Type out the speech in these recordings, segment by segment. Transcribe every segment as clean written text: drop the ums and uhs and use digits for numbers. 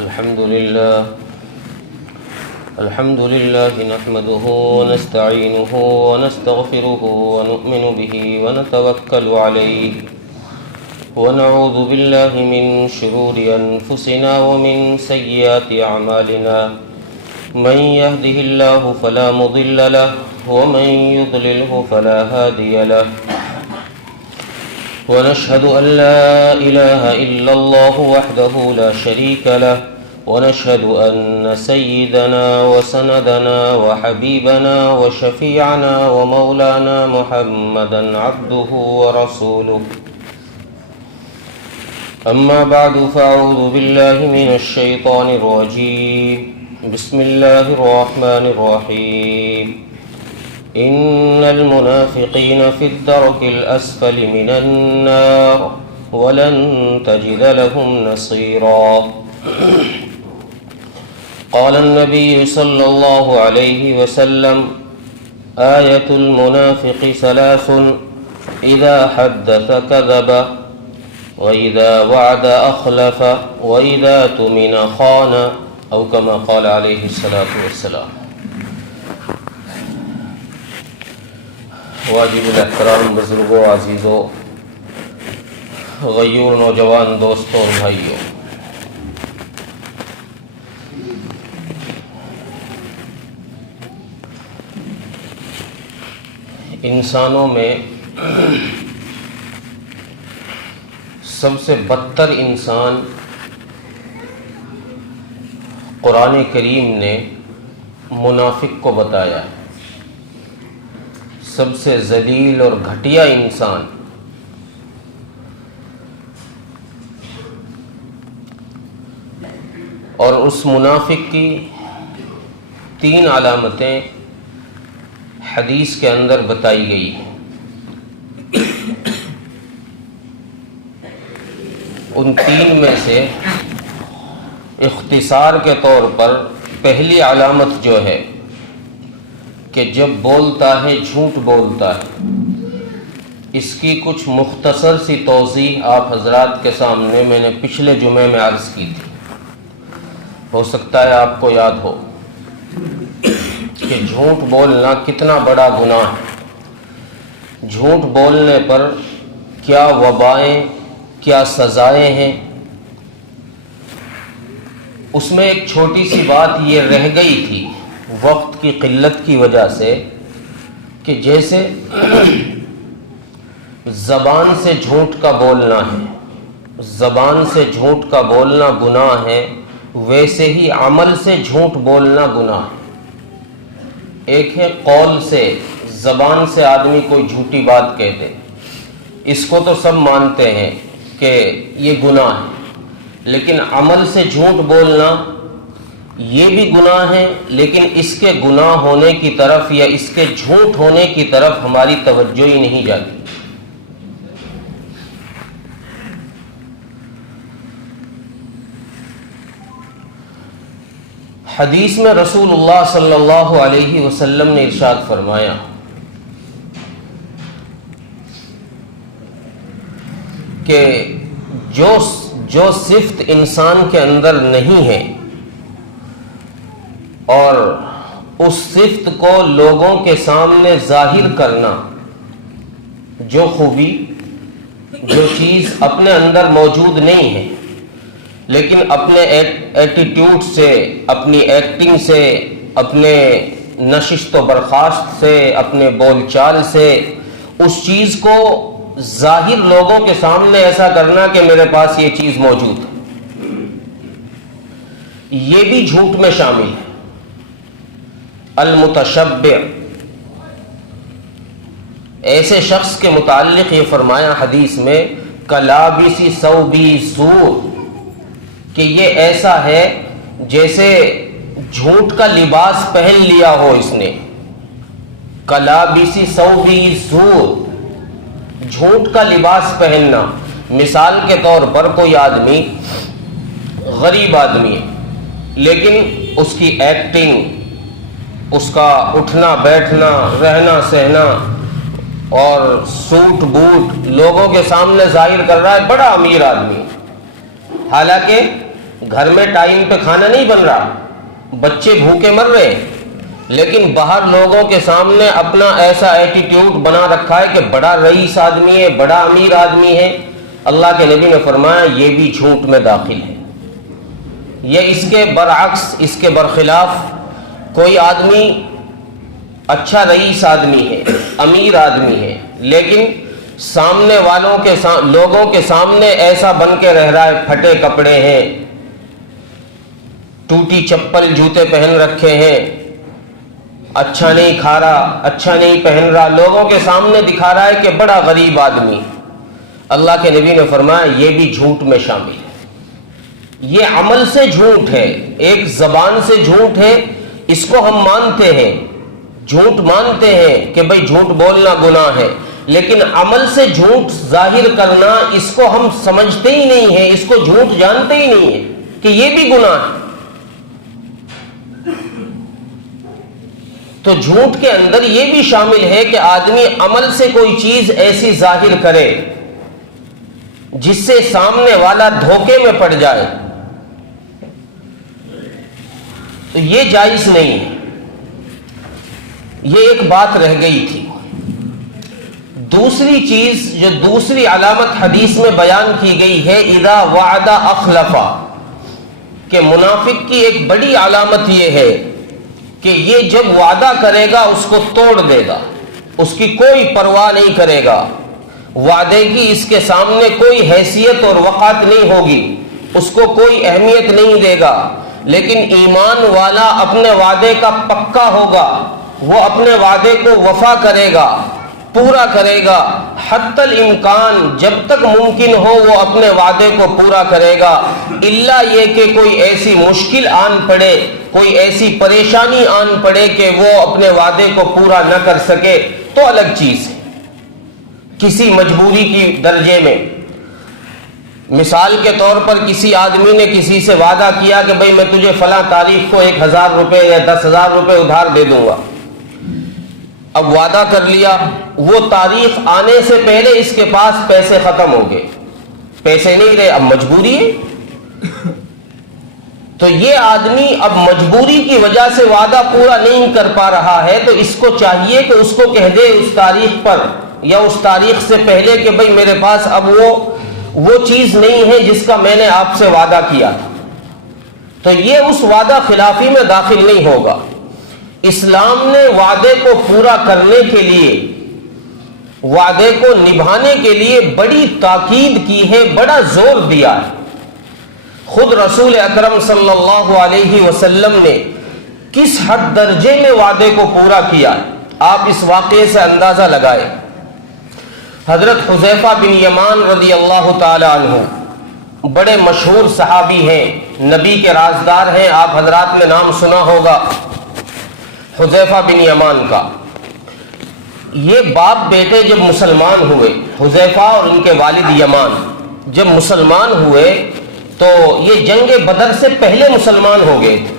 الحمد لله نحمده ونستعينه ونستغفره ونؤمن به ونتوكل عليه ونعوذ بالله من شرور أنفسنا ومن سيئات أعمالنا من يهده الله فلا مضل له ومن يضلله فلا هادي له ونشهد أن لا إله إلا الله وحده لا شريك له ونشهد أن سيدنا وسندنا وحبيبنا وشفيعنا ومولانا محمدا عبده ورسوله أما بعد فأعوذ بالله من الشيطان الرجيم بسم الله الرحمن الرحيم إن المنافقين في الدرك الأسفل من النار ولن تجد لهم نصيرا قال النبي صلى الله عليه وسلم آية المنافق ثلاث إذا حدث كذب وإذا وعد أخلف وإذا اؤتمن خان أو كما قال عليه الصلاة والسلام۔ واجب الاحترام بزرگوں، عزیزوں، غیور نوجوان دوستوں اور بھائیوں، انسانوں میں سب سے بدتر انسان قرآن کریم نے منافق کو بتایا ہے۔ سب سے ذلیل اور گھٹیا انسان اور اس منافق کی 3 علامتیں حدیث کے اندر بتائی گئی ہیں۔ ان 3 میں سے اختصار کے طور پر پہلی علامت جو ہے کہ جب بولتا ہے جھوٹ بولتا ہے، اس کی کچھ مختصر سی توضیح آپ حضرات کے سامنے میں نے پچھلے جمعے میں عرض کی تھی، ہو سکتا ہے آپ کو یاد ہو کہ جھوٹ بولنا کتنا بڑا گناہ ہے، جھوٹ بولنے پر کیا وبائیں، کیا سزائیں ہیں۔ اس میں ایک چھوٹی سی بات یہ رہ گئی تھی وقت کی قلت کی وجہ سے کہ جیسے زبان سے جھوٹ کا بولنا ہے، زبان سے جھوٹ کا بولنا گناہ ہے، ویسے ہی عمل سے جھوٹ بولنا گناہ ہے۔ ایک ہے قول سے، زبان سے آدمی کوئی جھوٹی بات کہہ دے، اس کو تو سب مانتے ہیں کہ یہ گناہ ہے، لیکن عمل سے جھوٹ بولنا یہ بھی گناہ ہے، لیکن اس کے گناہ ہونے کی طرف یا اس کے جھوٹ ہونے کی طرف ہماری توجہ ہی نہیں جاتی۔ حدیث میں رسول اللہ صلی اللہ علیہ وسلم نے ارشاد فرمایا کہ جو صفت انسان کے اندر نہیں ہے اور اس صفت کو لوگوں کے سامنے ظاہر کرنا، جو خوبی، جو چیز اپنے اندر موجود نہیں ہے لیکن اپنے ایٹیٹیوڈ سے، اپنی ایکٹنگ سے، اپنے نشست و برخاست سے، اپنے بول چال سے اس چیز کو ظاہر لوگوں کے سامنے ایسا کرنا کہ میرے پاس یہ چیز موجود ہے، یہ بھی جھوٹ میں شامل ہے۔ المتشبع، ایسے شخص کے متعلق یہ فرمایا حدیث میں کلابس ثوب زور، کہ یہ ایسا ہے جیسے جھوٹ کا لباس پہن لیا ہو اس نے۔ کلابس ثوب زور، جھوٹ کا لباس پہننا۔ مثال کے طور پر کوئی آدمی غریب آدمی ہے لیکن اس کی ایکٹنگ، اس کا اٹھنا بیٹھنا، رہنا سہنا اور سوٹ بوٹ لوگوں کے سامنے ظاہر کر رہا ہے بڑا امیر آدمی، حالانکہ گھر میں ٹائم پہ کھانا نہیں بن رہا، بچے بھوکے مر رہے ہیں، لیکن باہر لوگوں کے سامنے اپنا ایسا ایٹیٹیوڈ بنا رکھا ہے کہ بڑا رئیس آدمی ہے، بڑا امیر آدمی ہے۔ اللہ کے نبی نے فرمایا یہ بھی جھوٹ میں داخل ہے۔ یہ اس کے برعکس، اس کے برخلاف، کوئی آدمی اچھا رئیس آدمی ہے، امیر آدمی ہے، لیکن سامنے والوں کے لوگوں کے سامنے ایسا بن کے رہ رہا ہے، پھٹے کپڑے ہیں، ٹوٹی چپل جوتے پہن رکھے ہیں، اچھا نہیں کھا رہا، اچھا نہیں پہن رہا، لوگوں کے سامنے دکھا رہا ہے کہ بڑا غریب آدمی۔ اللہ کے نبی نے فرمایا یہ بھی جھوٹ میں شامل ہے۔ یہ عمل سے جھوٹ ہے، ایک زبان سے جھوٹ ہے، اس کو ہم مانتے ہیں، جھوٹ مانتے ہیں کہ بھئی جھوٹ بولنا گناہ ہے، لیکن عمل سے جھوٹ ظاہر کرنا اس کو ہم سمجھتے ہی نہیں ہیں، اس کو جھوٹ جانتے ہی نہیں ہیں کہ یہ بھی گناہ ہے۔ تو جھوٹ کے اندر یہ بھی شامل ہے کہ آدمی عمل سے کوئی چیز ایسی ظاہر کرے جس سے سامنے والا دھوکے میں پڑ جائے، تو یہ جائز نہیں ہے۔ یہ ایک بات رہ گئی تھی۔ دوسری چیز جو دوسری علامت حدیث میں بیان کی گئی ہے، اذا وعد اخلف، کہ منافق کی ایک بڑی علامت یہ ہے کہ یہ جب وعدہ کرے گا اس کو توڑ دے گا، اس کی کوئی پرواہ نہیں کرے گا، وعدے کی اس کے سامنے کوئی حیثیت اور وقعت نہیں ہوگی، اس کو کوئی اہمیت نہیں دے گا۔ لیکن ایمان والا اپنے وعدے کا پکا ہوگا، وہ اپنے وعدے کو وفا کرے گا، پورا کرے گا، حتی الامکان جب تک ممکن ہو وہ اپنے وعدے کو پورا کرے گا، الا یہ کہ کوئی ایسی مشکل آن پڑے، کوئی ایسی پریشانی آن پڑے کہ وہ اپنے وعدے کو پورا نہ کر سکے تو الگ چیز ہے، کسی مجبوری کی درجے میں۔ مثال کے طور پر کسی آدمی نے کسی سے وعدہ کیا کہ بھئی میں تجھے فلاں تاریخ کو 1000 روپے یا 10,000 روپے ادھار دے دوں گا۔ اب وعدہ کر لیا، وہ تاریخ آنے سے پہلے اس کے پاس پیسے ختم ہو گئے، پیسے نہیں رہے، اب مجبوری ہے۔ تو یہ آدمی اب مجبوری کی وجہ سے وعدہ پورا نہیں کر پا رہا ہے، تو اس کو چاہیے کہ اس کو کہہ دے اس تاریخ پر یا اس تاریخ سے پہلے کہ بھئی میرے پاس اب وہ چیز نہیں ہے جس کا میں نے آپ سے وعدہ کیا تھا، تو یہ اس وعدہ خلافی میں داخل نہیں ہوگا۔ اسلام نے وعدے کو پورا کرنے کے لیے، وعدے کو نبھانے کے لیے بڑی تاکید کی ہے، بڑا زور دیا ہے۔ خود رسول اکرم صلی اللہ علیہ وسلم نے کس حد درجے میں وعدے کو پورا کیا ہے، آپ اس واقعے سے اندازہ لگائیں۔ حضرت حذیفہ بن یمان رضی اللہ تعالی عنہ بڑے مشہور صحابی ہیں، نبی کے رازدار ہیں، آپ حضرات نے نام سنا ہوگا حذیفہ بن یمان کا۔ یہ باپ بیٹے جب مسلمان ہوئے، حذیفہ اور ان کے والد یمان جب مسلمان ہوئے تو یہ جنگ بدر سے پہلے مسلمان ہو گئے تھے۔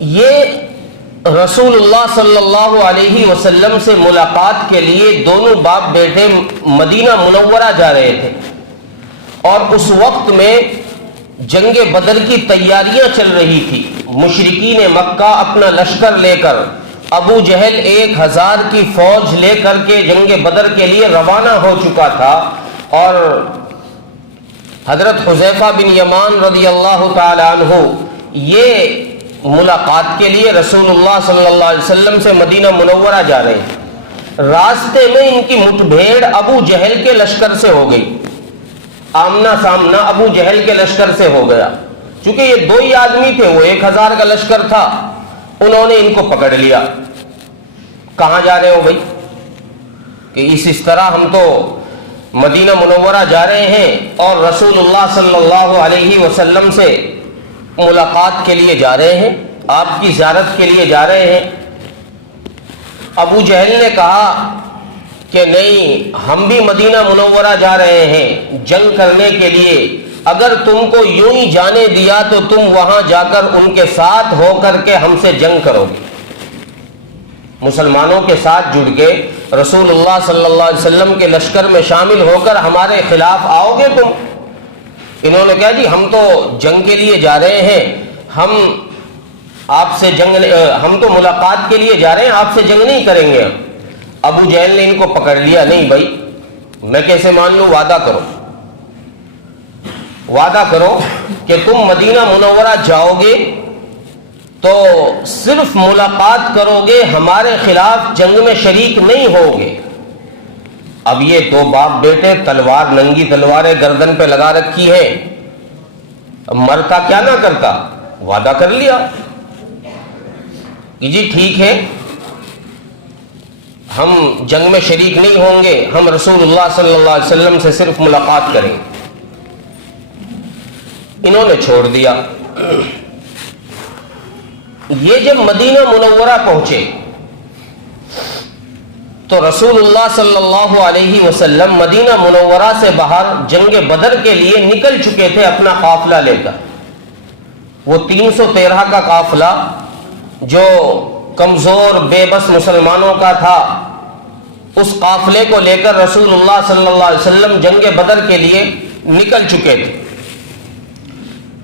یہ رسول اللہ صلی اللہ علیہ وسلم سے ملاقات کے لیے دونوں باپ بیٹے مدینہ منورہ جا رہے تھے، اور اس وقت میں جنگ بدر کی تیاریاں چل رہی تھی۔ مشرکین مکہ اپنا لشکر لے کر، ابو جہل 1000 کی فوج لے کر کے جنگ بدر کے لیے روانہ ہو چکا تھا، اور حضرت حذیفہ بن یمان رضی اللہ تعالی عنہ یہ ملاقات کے لیے رسول اللہ صلی اللہ علیہ وسلم سے مدینہ منورہ جا رہے ہیں۔ راستے میں ان کی مٹبھیڑ ابو جہل کے لشکر سے ہو گئی، آمنا سامنا ابو جہل کے لشکر سے ہو گیا۔ چونکہ یہ دو ہی آدمی تھے، وہ 1000 کا لشکر تھا، انہوں نے ان کو پکڑ لیا۔ کہاں جا رہے ہو بھائی؟ کہ اس طرح ہم تو مدینہ منورہ جا رہے ہیں اور رسول اللہ صلی اللہ علیہ وسلم سے ملاقات کے لیے جا رہے ہیں، آپ کی زیارت کے لیے جا رہے ہیں۔ ابو جہل نے کہا کہ نہیں، ہم بھی مدینہ منورہ جا رہے ہیں جنگ کرنے کے لیے، اگر تم کو یوں ہی جانے دیا تو تم وہاں جا کر ان کے ساتھ ہو کر کے ہم سے جنگ کرو گے، مسلمانوں کے ساتھ جڑ کے رسول اللہ صلی اللہ علیہ وسلم کے لشکر میں شامل ہو کر ہمارے خلاف آؤ گے تم۔ انہوں نے کہا جی ہم تو جنگ کے لیے جا رہے ہیں، ہم آپ سے ہم تو ملاقات کے لیے جا رہے ہیں، آپ سے جنگ نہیں کریں گے۔ ابو جہل نے ان کو پکڑ لیا، نہیں بھائی میں کیسے مان لوں، وعدہ کرو، وعدہ کرو کہ تم مدینہ منورہ جاؤ گے تو صرف ملاقات کرو گے، ہمارے خلاف جنگ میں شریک نہیں ہوگے۔ اب یہ دو باپ بیٹے تلوار، ننگی تلواریں گردن پہ لگا رکھی ہے، مرتا کیا نہ کرتا، وعدہ کر لیا کہ جی ٹھیک ہے ہم جنگ میں شریک نہیں ہوں گے، ہم رسول اللہ صلی اللہ علیہ وسلم سے صرف ملاقات کریں۔ انہوں نے چھوڑ دیا۔ یہ جب مدینہ منورہ پہنچے تو رسول اللہ صلی اللہ علیہ وسلم مدینہ منورہ سے باہر جنگ بدر کے لیے نکل چکے تھے اپنا قافلہ لے کر۔ وہ 313 کا قافلہ جو کمزور بے بس مسلمانوں کا تھا، اس قافلے کو لے کر رسول اللہ صلی اللہ علیہ وسلم جنگ بدر کے لیے نکل چکے تھے۔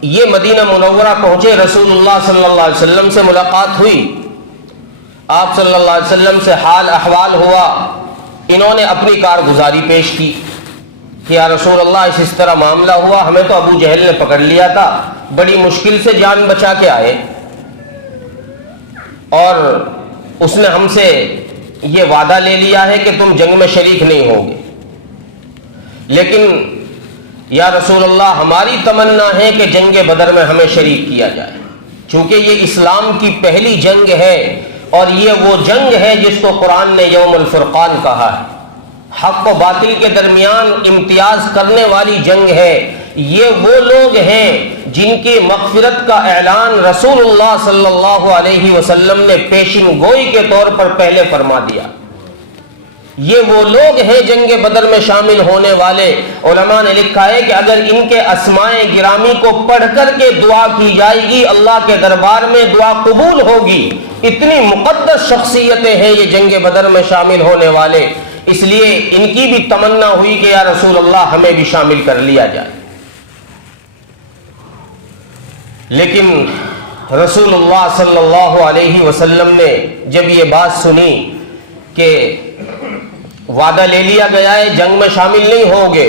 یہ مدینہ منورہ پہنچے، رسول اللہ صلی اللہ علیہ وسلم سے ملاقات ہوئی، آپ صلی اللہ علیہ وسلم سے حال احوال ہوا۔ انہوں نے اپنی کارگزاری پیش کی کہ یا رسول اللہ اس طرح معاملہ ہوا، ہمیں تو ابو جہل نے پکڑ لیا تھا، بڑی مشکل سے جان بچا کے آئے، اور اس نے ہم سے یہ وعدہ لے لیا ہے کہ تم جنگ میں شریک نہیں ہوگے، لیکن یا رسول اللہ ہماری تمنا ہے کہ جنگ بدر میں ہمیں شریک کیا جائے، چونکہ یہ اسلام کی پہلی جنگ ہے اور یہ وہ جنگ ہے جس کو قرآن نے یوم الفرقان کہا ہے، حق و باطل کے درمیان امتیاز کرنے والی جنگ ہے۔ یہ وہ لوگ ہیں جن کی مغفرت کا اعلان رسول اللہ صلی اللہ علیہ وسلم نے پیشن گوئی کے طور پر پہلے فرما دیا۔ یہ وہ لوگ ہیں جنگ بدر میں شامل ہونے والے۔ علماء نے لکھا ہے کہ اگر ان کے اسمائے گرامی کو پڑھ کر کے دعا کی جائے گی، اللہ کے دربار میں دعا قبول ہوگی۔ اتنی مقدس شخصیتیں ہیں یہ جنگ بدر میں شامل ہونے والے، اس لیے ان کی بھی تمنا ہوئی کہ یا رسول اللہ ہمیں بھی شامل کر لیا جائے۔ لیکن رسول اللہ صلی اللہ علیہ وسلم نے جب یہ بات سنی کہ وعدہ لے لیا گیا ہے جنگ میں شامل نہیں ہوگے،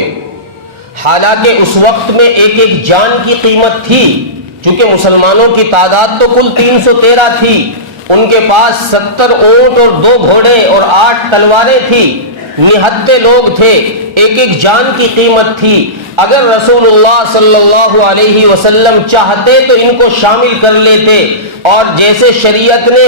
حالانکہ اس وقت میں ایک ایک جان کی قیمت تھی، چونکہ مسلمانوں کی تعداد تو کل 313 تھی، ان کے پاس 70 اونٹ اور 2 گھوڑے اور 8 تلواریں تھی، نہتے لوگ تھے، ایک ایک جان کی قیمت تھی۔ اگر رسول اللہ صلی اللہ علیہ وسلم چاہتے تو ان کو شامل کر لیتے، اور جیسے شریعت نے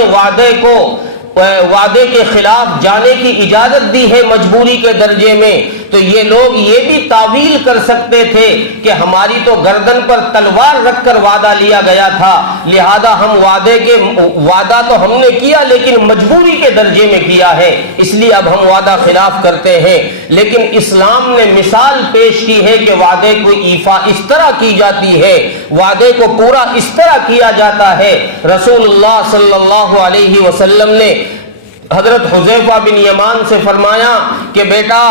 وعدے کے خلاف جانے کی اجازت دی ہے مجبوری کے درجے میں، تو یہ لوگ یہ بھی تعویل کر سکتے تھے کہ ہماری تو گردن پر تلوار رکھ کر وعدہ لیا گیا تھا، لہذا ہم وعدہ تو ہم نے کیا لیکن مجبوری کے درجے میں کیا ہے، اس لیے اب ہم وعدہ خلاف کرتے ہیں۔ لیکن اسلام نے مثال پیش کی ہے کہ وعدے کو ایفا اس طرح کی جاتی ہے، وعدے کو پورا اس طرح کیا جاتا ہے۔ رسول اللہ صلی اللہ علیہ وسلم نے حضرت حذیفہ بن یمان سے فرمایا کہ بیٹا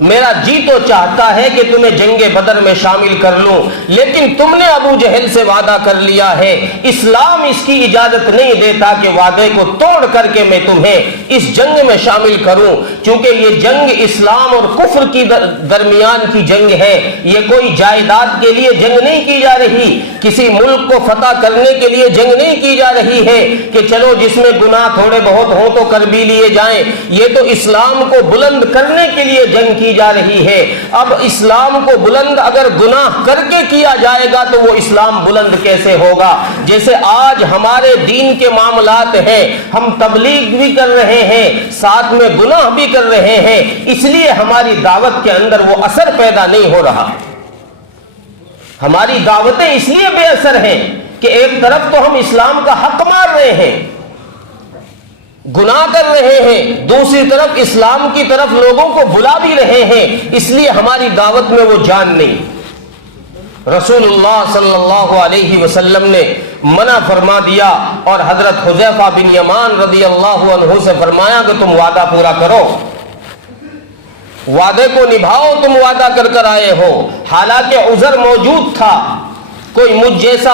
میرا جی تو چاہتا ہے کہ تمہیں جنگ بدر میں شامل کر لوں، لیکن تم نے ابو جہل سے وعدہ کر لیا ہے، اسلام اس کی اجازت نہیں دیتا کہ وعدے کو توڑ کر کے میں تمہیں اس جنگ میں شامل کروں، چونکہ یہ جنگ اسلام اور کفر کی درمیان کی جنگ ہے، یہ کوئی جائیداد کے لیے جنگ نہیں کی جا رہی، کسی ملک کو فتح کرنے کے لیے جنگ نہیں کی جا رہی ہے کہ چلو جس میں گناہ تھوڑے بہت ہوں تو کر بھی لیے جائیں، یہ تو اسلام کو بلند کرنے کے لیے جنگ کی جا رہی ہے۔ اب اسلام کو بلند اگر گناہ کر کے کیا جائے گا تو وہ اسلام بلند کیسے ہوگا؟ جیسے آج ہمارے دین کے معاملات ہیں، ہم تبلیغ بھی کر رہے ہیں، ساتھ میں گناہ بھی کر رہے ہیں، اس لیے ہماری دعوت کے اندر وہ اثر پیدا نہیں ہو رہا۔ ہماری دعوتیں اس لیے بے اثر ہیں کہ ایک طرف تو ہم اسلام کا حق مار رہے ہیں، گناہ کر رہے ہیں، دوسری طرف اسلام کی طرف لوگوں کو بلا بھی رہے ہیں، اس لیے ہماری دعوت میں وہ جان نہیں۔ رسول اللہ صلی اللہ علیہ وسلم نے منع فرما دیا اور حضرت حذیفہ بن یمان رضی اللہ عنہ سے فرمایا کہ تم وعدہ پورا کرو۔ وعدے کو نبھاؤ، تم وعدہ کر کر آئے ہو، حالانکہ عذر موجود تھا۔ کوئی مجھ جیسا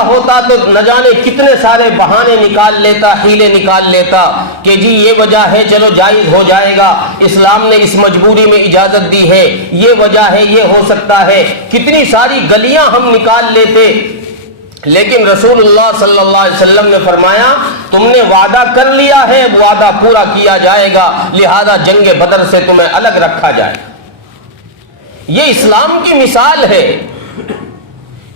ہوتا تو نہ جانے کتنے سارے بہانے نکال لیتا، حیلے نکال لیتا کہ جی یہ وجہ ہے، چلو جائز ہو جائے گا، اسلام نے اس مجبوری میں اجازت دی ہے، یہ وجہ ہے، یہ ہو سکتا ہے، کتنی ساری گلیاں ہم نکال لیتے۔ لیکن رسول اللہ صلی اللہ علیہ وسلم نے فرمایا تم نے وعدہ کر لیا ہے، وعدہ پورا کیا جائے گا، لہذا جنگ بدر سے تمہیں الگ رکھا جائے۔ یہ اسلام کی مثال ہے۔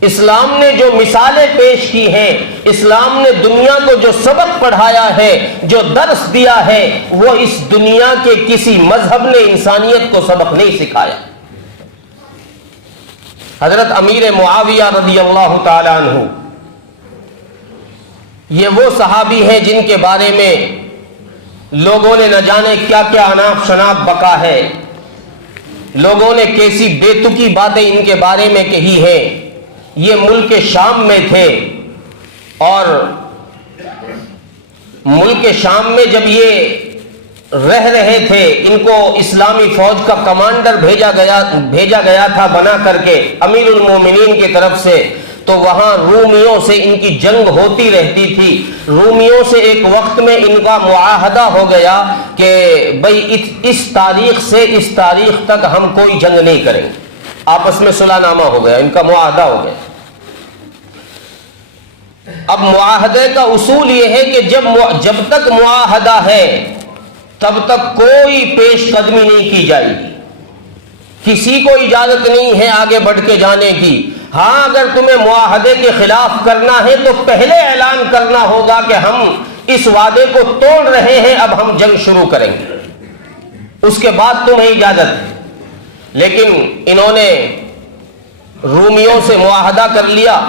اسلام نے جو مثالیں پیش کی ہیں، اسلام نے دنیا کو جو سبق پڑھایا ہے، جو درس دیا ہے، وہ اس دنیا کے کسی مذہب نے انسانیت کو سبق نہیں سکھایا۔ حضرت امیر معاویہ رضی اللہ تعالی عنہ، یہ وہ صحابی ہیں جن کے بارے میں لوگوں نے نہ جانے کیا کیا اناپ شناپ بکا ہے، لوگوں نے کیسی بے تکی باتیں ان کے بارے میں کہی ہیں۔ یہ ملک شام میں تھے، اور ملک شام میں جب یہ رہ رہے تھے، ان کو اسلامی فوج کا کمانڈر بھیجا گیا تھا بنا کر کے امیر المومنین کی طرف سے، تو وہاں رومیوں سے ان کی جنگ ہوتی رہتی تھی۔ رومیوں سے ایک وقت میں ان کا معاہدہ ہو گیا کہ بھئی اس تاریخ سے اس تاریخ تک ہم کوئی جنگ نہیں کریں گے، آپس میں صلح نامہ ہو گیا، ان کا معاہدہ ہو گیا۔ اب معاہدے کا اصول یہ ہے کہ جب تک معاہدہ ہے تب تک کوئی پیش قدمی نہیں کی جائے گی، کسی کو اجازت نہیں ہے آگے بڑھ کے جانے کی۔ ہاں اگر تمہیں معاہدے کے خلاف کرنا ہے تو پہلے اعلان کرنا ہوگا کہ ہم اس وعدے کو توڑ رہے ہیں، اب ہم جنگ شروع کریں گے، اس کے بعد تمہیں اجازت ہے۔ لیکن انہوں نے رومیوں سے معاہدہ کر لیا،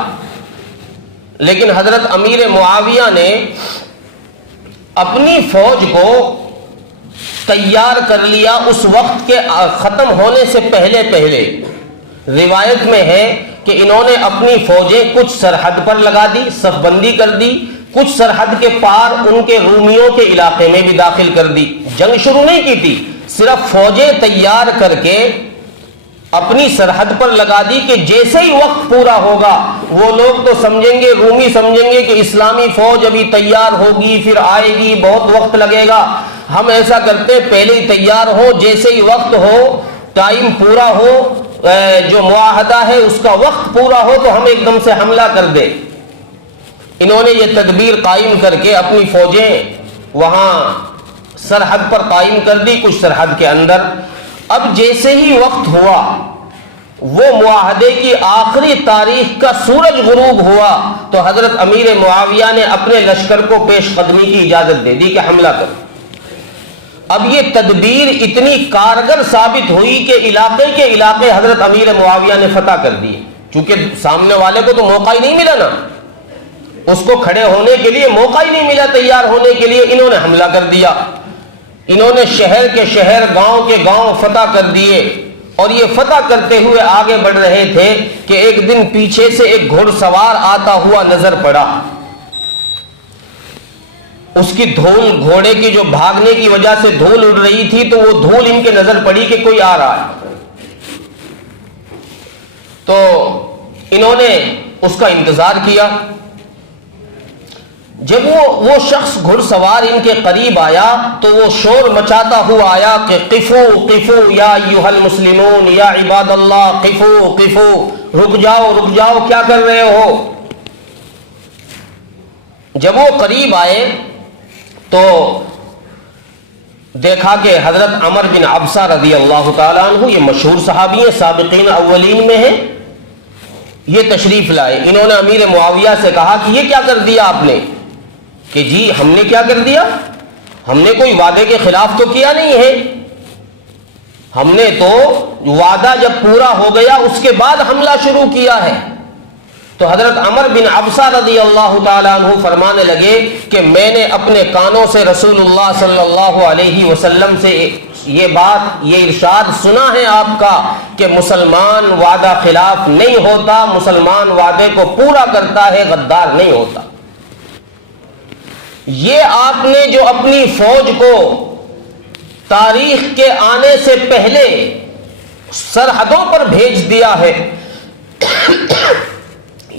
لیکن حضرت امیر معاویہ نے اپنی فوج کو تیار کر لیا اس وقت کے ختم ہونے سے پہلے۔ روایت میں ہے کہ انہوں نے اپنی فوجیں کچھ سرحد پر لگا دی، صف بندی کر دی، کچھ سرحد کے پار ان کے رومیوں کے علاقے میں بھی داخل کر دی۔ جنگ شروع نہیں کی تھی، صرف فوجیں تیار کر کے اپنی سرحد پر لگا دی کہ جیسے ہی وقت پورا ہوگا وہ لوگ تو سمجھیں گے، رومی سمجھیں گے کہ اسلامی فوج ابھی تیار ہوگی، پھر آئے گی، بہت وقت لگے گا، ہم ایسا کرتے پہلے ہی تیار ہو، جیسے ہی وقت ہو، ٹائم پورا ہو، جو معاہدہ ہے اس کا وقت پورا ہو تو ہم ایک دم سے حملہ کر دیں۔ انہوں نے یہ تدبیر قائم کر کے اپنی فوجیں وہاں سرحد پر قائم کر دی، کچھ سرحد کے اندر۔ اب جیسے ہی وقت ہوا، وہ معاہدے کی آخری تاریخ کا سورج غروب ہوا، تو حضرت امیر معاویہ نے اپنے لشکر کو پیش قدمی کی اجازت دے دی کہ حملہ کرو۔ اب یہ تدبیر اتنی کارگر ثابت ہوئی کہ علاقے حضرت امیر معاویہ نے فتح کر دیے، چونکہ سامنے والے کو تو موقع ہی نہیں ملا نا، اس کو کھڑے ہونے کے لیے موقع ہی نہیں ملا، تیار ہونے کے لیے انہوں نے حملہ کر دیا۔ انہوں نے شہر کے شہر، گاؤں کے گاؤں فتح کر دیے، اور یہ فتح کرتے ہوئے آگے بڑھ رہے تھے کہ ایک دن پیچھے سے ایک گھڑ سوار آتا ہوا نظر پڑا۔ اس کی دھول، گھوڑے کی جو بھاگنے کی وجہ سے دھول اڑ رہی تھی، تو وہ دھول ان کے نظر پڑی کہ کوئی آ رہا ہے، تو انہوں نے اس کا انتظار کیا۔ جب وہ شخص گھڑ سوار ان کے قریب آیا تو وہ شور مچاتا ہوا آیا کہ قفو قفو یا ایھا المسلمون یا عباد اللہ، قفو قفو، رک جاؤ رک جاؤ، کیا کر رہے ہو؟ جب وہ قریب آئے تو دیکھا کہ حضرت عمر بن عبسہ رضی اللہ تعالیٰ عنہ، یہ مشہور صحابی ہیں، سابقین اولین میں ہیں، یہ تشریف لائے۔ انہوں نے امیر معاویہ سے کہا کہ یہ کیا کر دیا آپ نے؟ کہ جی ہم نے کیا کر دیا؟ ہم نے کوئی وعدے کے خلاف تو کیا نہیں ہے، ہم نے تو وعدہ جب پورا ہو گیا اس کے بعد حملہ شروع کیا ہے۔ تو حضرت عمر بن عبسہ رضی اللہ تعالیٰ عنہ فرمانے لگے کہ میں نے اپنے کانوں سے رسول اللہ صلی اللہ علیہ وسلم سے یہ بات، یہ ارشاد سنا ہے آپ کا کہ مسلمان وعدہ خلاف نہیں ہوتا، مسلمان وعدے کو پورا کرتا ہے، غدار نہیں ہوتا۔ یہ آپ نے جو اپنی فوج کو تاریخ کے آنے سے پہلے سرحدوں پر بھیج دیا ہے،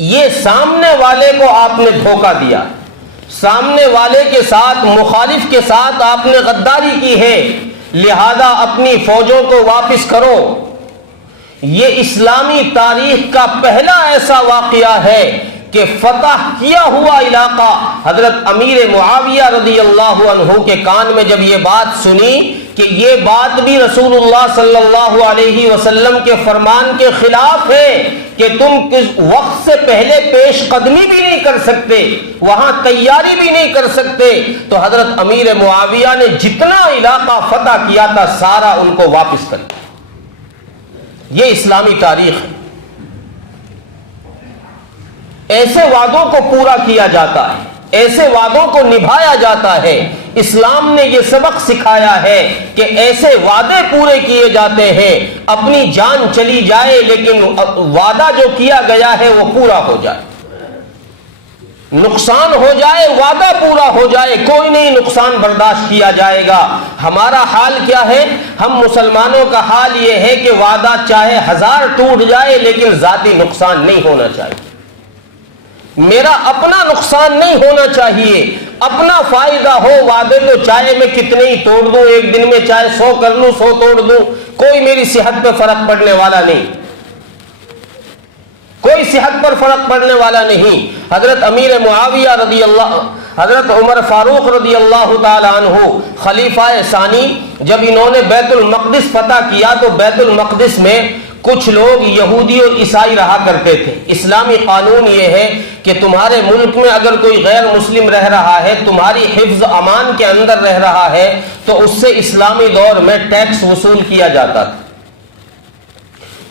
یہ سامنے والے کو آپ نے دھوکہ دیا، سامنے والے کے ساتھ، مخالف کے ساتھ آپ نے غداری کی ہے، لہذا اپنی فوجوں کو واپس کرو۔ یہ اسلامی تاریخ کا پہلا ایسا واقعہ ہے کہ فتح کیا ہوا علاقہ، حضرت امیر معاویہ رضی اللہ عنہ کے کان میں جب یہ بات سنی کہ یہ بات بھی رسول اللہ صلی اللہ علیہ وسلم کے فرمان کے خلاف ہے کہ تم کس وقت سے پہلے پیش قدمی بھی نہیں کر سکتے، وہاں تیاری بھی نہیں کر سکتے، تو حضرت امیر معاویہ نے جتنا علاقہ فتح کیا تھا سارا ان کو واپس کر دیا۔ یہ اسلامی تاریخ ہے۔ ایسے وعدوں کو پورا کیا جاتا ہے، ایسے وعدوں کو نبھایا جاتا ہے۔ اسلام نے یہ سبق سکھایا ہے کہ ایسے وعدے پورے کیے جاتے ہیں، اپنی جان چلی جائے لیکن وعدہ جو کیا گیا ہے وہ پورا ہو جائے، نقصان ہو جائے وعدہ پورا ہو جائے، کوئی نہیں نقصان برداشت کیا جائے گا۔ ہمارا حال کیا ہے؟ ہم مسلمانوں کا حال یہ ہے کہ وعدہ چاہے 1000 ٹوٹ جائے لیکن ذاتی نقصان نہیں ہونا چاہیے، میرا اپنا نقصان نہیں ہونا چاہیے، اپنا فائدہ ہو۔ وعدے تو چاہے میں کتنے ہی توڑ دوں، ایک دن میں چاہے 100 کر لوں، 100 توڑ دوں، کوئی میری صحت پہ فرق پڑنے والا نہیں، کوئی صحت پر فرق پڑنے والا نہیں۔ حضرت امیر معاویہ رضی اللہ، حضرت عمر فاروق رضی اللہ تعالی عنہ خلیفہ ثانی، جب انہوں نے بیت المقدس فتح کیا تو بیت المقدس میں کچھ لوگ یہودی اور عیسائی رہا کرتے تھے۔ اسلامی قانون یہ ہے کہ تمہارے ملک میں اگر کوئی غیر مسلم رہ رہا ہے، تمہاری حفظ امان کے اندر رہ رہا ہے، تو اس سے اسلامی دور میں ٹیکس وصول کیا جاتا تھا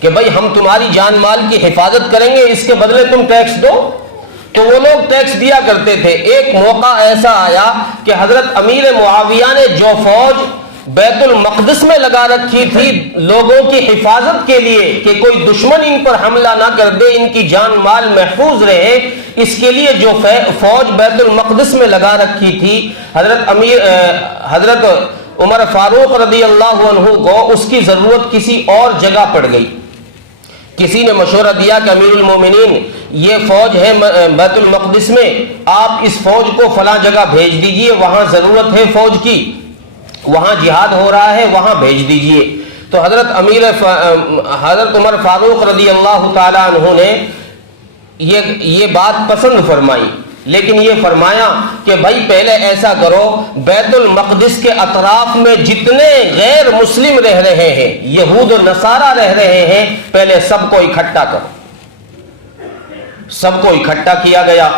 کہ بھئی ہم تمہاری جان مال کی حفاظت کریں گے، اس کے بدلے تم ٹیکس دو، تو وہ لوگ ٹیکس دیا کرتے تھے۔ ایک موقع ایسا آیا کہ حضرت امیر معاویہ نے جو فوج بیت المقدس میں لگا رکھی تھی لوگوں کی حفاظت کے لیے کہ کوئی دشمن ان پر حملہ نہ کر دے، ان کی جان مال محفوظ رہے، اس کے لیے جو فوج بیت المقدس میں لگا رکھی تھی، حضرت عمر فاروق رضی اللہ عنہ کو اس کی ضرورت کسی اور جگہ پڑ گئی۔ کسی نے مشورہ دیا کہ امیر المومنین یہ فوج ہے بیت المقدس میں، آپ اس فوج کو فلاں جگہ بھیج دیجئے، وہاں ضرورت ہے فوج کی، وہاں جہاد ہو رہا ہے، وہاں بھیج دیجئے۔ تو حضرت عمر فاروق رضی اللہ تعالی عنہ نے یہ بات پسند فرمائی، لیکن یہ فرمایا کہ بھائی پہلے ایسا کرو، بیت المقدس کے اطراف میں جتنے غیر مسلم رہ رہے ہیں، یہود و نصارہ رہ رہے ہیں، پہلے سب کو اکٹھا کرو۔ سب کو اکٹھا کیا گیا۔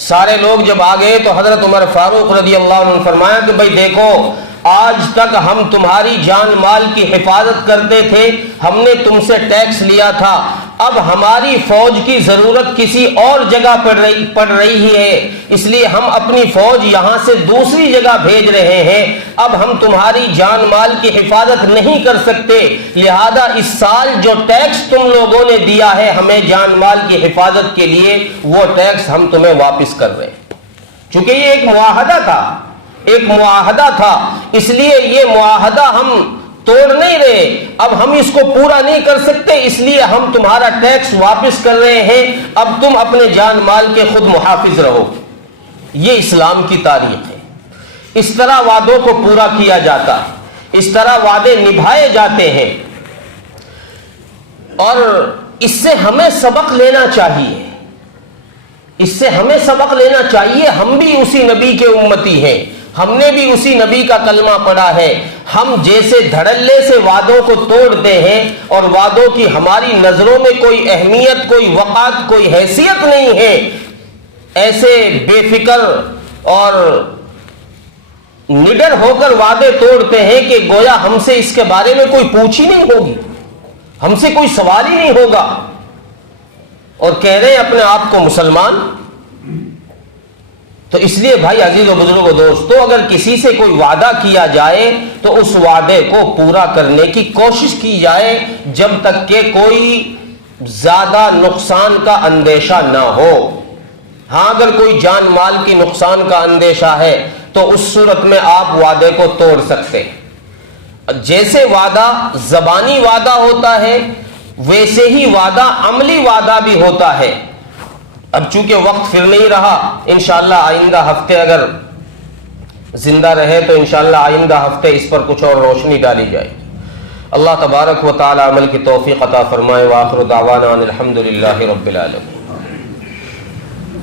سارے لوگ جب آ گئے تو حضرت عمر فاروق رضی اللہ عنہ نے فرمایا کہ بھائی دیکھو، آج تک ہم تمہاری جان مال کی حفاظت کرتے تھے، ہم نے تم سے ٹیکس لیا تھا، اب ہماری فوج کی ضرورت کسی اور جگہ پڑ رہی ہے، اس لیے ہم اپنی فوج یہاں سے دوسری جگہ بھیج رہے ہیں، اب ہم تمہاری جان مال کی حفاظت نہیں کر سکتے، لہذا اس سال جو ٹیکس تم لوگوں نے دیا ہے ہمیں جان مال کی حفاظت کے لیے، وہ ٹیکس ہم تمہیں واپس کر رہے ہیں۔ چونکہ یہ ایک معاہدہ تھا، ایک معاہدہ تھا، اس لیے یہ معاہدہ ہم توڑ نہیں رہے، اب ہم اس کو پورا نہیں کر سکتے، اس لیے ہم تمہارا ٹیکس واپس کر رہے ہیں، اب تم اپنے جان مال کے خود محافظ رہو۔ یہ اسلام کی تاریخ ہے۔ اس طرح وعدوں کو پورا کیا جاتا ہے، اس طرح وعدے نبھائے جاتے ہیں، اور اس سے ہمیں سبق لینا چاہیے، اس سے ہمیں سبق لینا چاہیے۔ ہم بھی اسی نبی کے امتی ہیں، ہم نے بھی اسی نبی کا کلمہ پڑھا ہے، ہم جیسے دھڑلے سے وعدوں کو توڑتے ہیں اور وعدوں کی ہماری نظروں میں کوئی اہمیت، کوئی وقار، کوئی حیثیت نہیں ہے، ایسے بے فکر اور نڈر ہو کر وعدے توڑتے ہیں کہ گویا ہم سے اس کے بارے میں کوئی پوچھ ہی نہیں ہوگی، ہم سے کوئی سوال ہی نہیں ہوگا، اور کہہ رہے ہیں اپنے آپ کو مسلمان۔ تو اس لیے بھائی عزیز و بزرگ و دوستو، اگر کسی سے کوئی وعدہ کیا جائے تو اس وعدے کو پورا کرنے کی کوشش کی جائے جب تک کہ کوئی زیادہ نقصان کا اندیشہ نہ ہو۔ ہاں اگر کوئی جان مال کی نقصان کا اندیشہ ہے تو اس صورت میں آپ وعدے کو توڑ سکتے ہیں، جیسے وعدہ زبانی وعدہ ہوتا ہے ویسے ہی وعدہ عملی وعدہ بھی ہوتا ہے. اب چونکہ وقت پھر نہیں رہا، انشاءاللہ آئندہ ہفتے اگر زندہ رہے تو انشاءاللہ آئندہ ہفتے اس پر کچھ اور روشنی ڈالی جائے. اللہ تبارک و تعالی عمل کی توفیق عطا فرمائے. وآخر دعوانا ان الحمدللہ رب العالمین.